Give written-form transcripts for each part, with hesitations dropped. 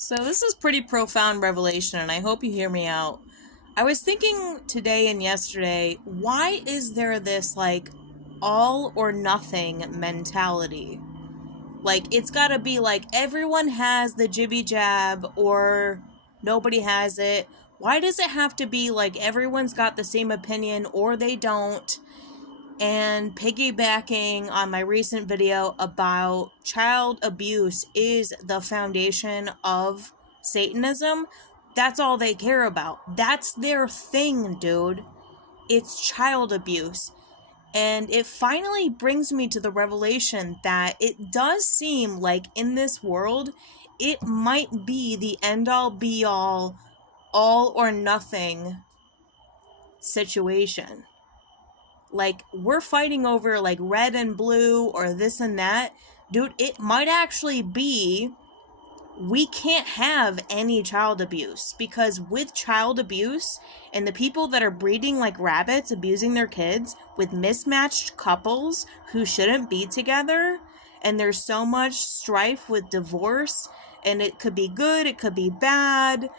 So this is pretty profound revelation, and I hope you hear me out. I was thinking today and yesterday, why is there this all or nothing mentality? Like it's gotta be like everyone has the jibby jab or nobody has it. Why does it have to be like everyone's got the same opinion or they don't? And piggybacking on my recent video about child abuse is the foundation of Satanism, that's all they care about. That's their thing, dude. It's child abuse. And it finally brings me to the revelation that it does seem like in this world, it might be the end all be all or nothing situation. Like, we're fighting over like red and blue or this and that. Dude, it might actually be we can't have any child abuse, because with child abuse and the people that are breeding like rabbits, abusing their kids with mismatched couples who shouldn't be together, and there's so much strife with divorce, and it could be good, it could be bad.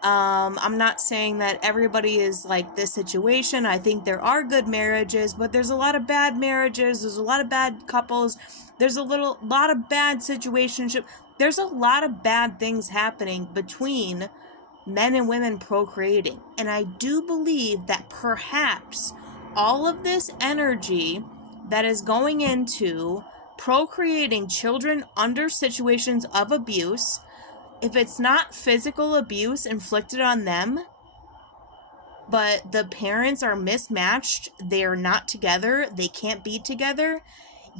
I'm not saying that everybody is like this situation. I think there are good marriages, but there's a lot of bad marriages. There's a lot of bad couples. There's lot of bad situationship. There's a lot of bad things happening between men and women procreating. And I do believe that perhaps all of this energy that is going into procreating children under situations of abuse, if it's not physical abuse inflicted on them, but the parents are mismatched, they're not together, they can't be together,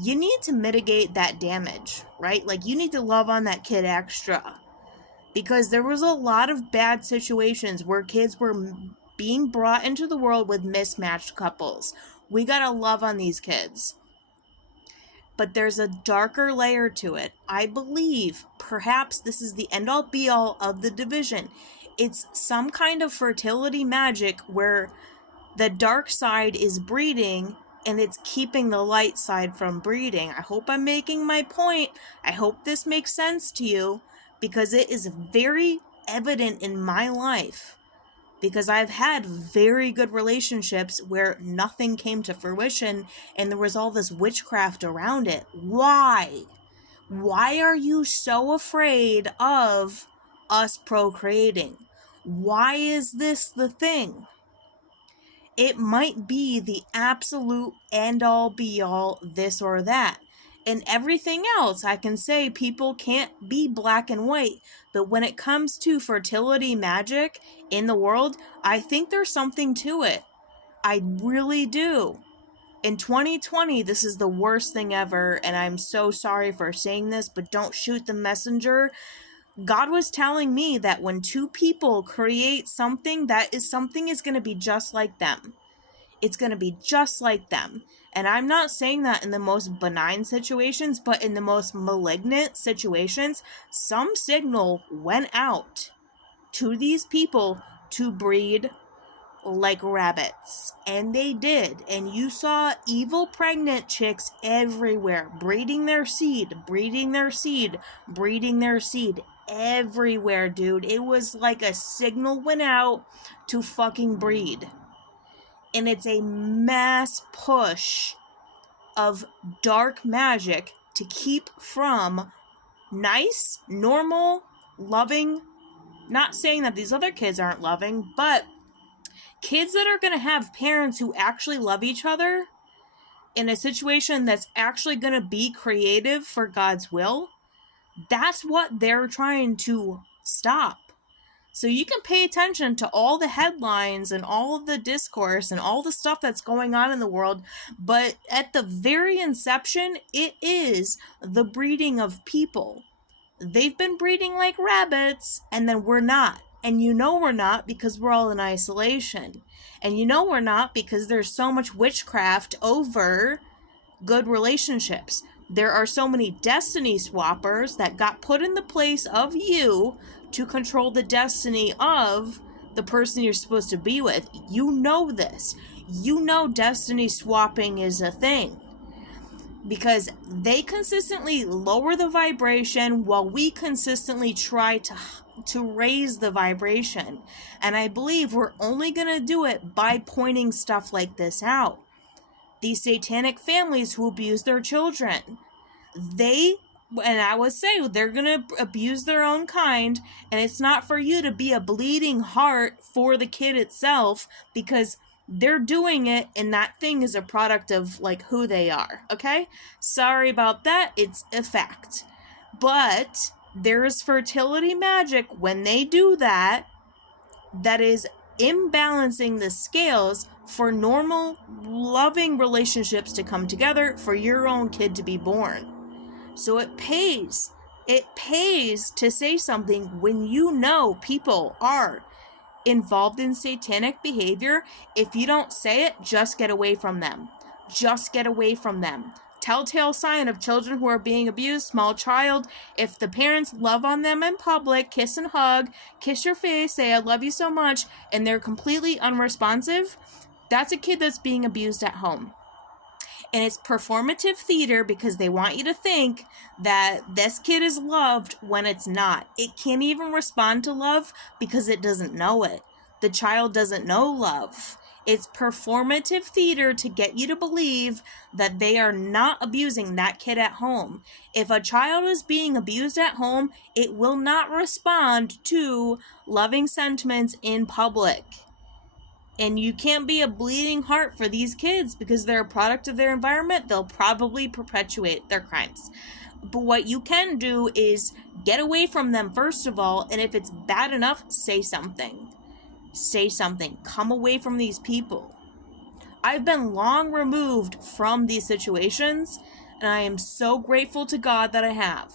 you need to mitigate that damage, right? Like, you need to love on that kid extra. Because there was a lot of bad situations where kids were being brought into the world with mismatched couples. We gotta love on these kids. But there's a darker layer to it. I believe perhaps this is the end all be all of the division. It's some kind of fertility magic where the dark side is breeding and it's keeping the light side from breeding. I hope I'm making my point. I hope this makes sense to you, because it is very evident in my life. Because I've had very good relationships where nothing came to fruition and there was all this witchcraft around it. Why? Why are you so afraid of us procreating? Why is this the thing? It might be the absolute end all be all this or that. And everything else, I can say people can't be black and white. But when it comes to fertility magic in the world, I think there's something to it. I really do. In 2020, this is the worst thing ever, and I'm so sorry for saying this, but don't shoot the messenger. God was telling me that when two people create something, something is going to be just like them. It's going to be just like them. And I'm not saying that in the most benign situations, but in the most malignant situations, some signal went out to these people to breed like rabbits. And they did. And you saw evil pregnant chicks everywhere, breeding their seed, breeding their seed, breeding their seed. Everywhere, dude. It was like a signal went out to fucking breed. And it's a mass push of dark magic to keep from nice, normal, loving, not saying that these other kids aren't loving, but kids that are going to have parents who actually love each other in a situation that's actually going to be creative for God's will. That's what they're trying to stop. So you can pay attention to all the headlines and all of the discourse and all the stuff that's going on in the world, but at the very inception, it is the breeding of people. They've been breeding like rabbits, and then we're not. And you know we're not because we're all in isolation. And you know we're not because there's so much witchcraft over good relationships. There are so many destiny swappers that got put in the place of you to control the destiny of the person you're supposed to be with. You know this. You know destiny swapping is a thing. because they consistently lower the vibration while we consistently try to raise the vibration. And I believe we're only going to do it by pointing stuff like this out. These satanic families who abuse their children, and I would say they're going to abuse their own kind, and it's not for you to be a bleeding heart for the kid itself, because they're doing it, and that thing is a product of, like, who they are, okay? Sorry about that, it's a fact. But there is fertility magic when they do that is imbalancing the scales for normal, loving relationships to come together for your own kid to be born. So it pays. It pays to say something when you know people are involved in satanic behavior. If you don't say it, just get away from them. Just get away from them. Telltale sign of children who are being abused, small child, if the parents love on them in public, kiss and hug, kiss your face, say I love you so much, and they're completely unresponsive, that's a kid that's being abused at home. And it's performative theater because they want you to think that this kid is loved when it's not. It can't even respond to love because it doesn't know it. The child doesn't know love. It's performative theater to get you to believe that they are not abusing that kid at home. If a child is being abused at home, it will not respond to loving sentiments in public. And you can't be a bleeding heart for these kids because they're a product of their environment. They'll probably perpetuate their crimes. But what you can do is get away from them, first of all, and if it's bad enough, say something. Say something. Come away from these people. I've been long removed from these situations, and I am so grateful to God that I have.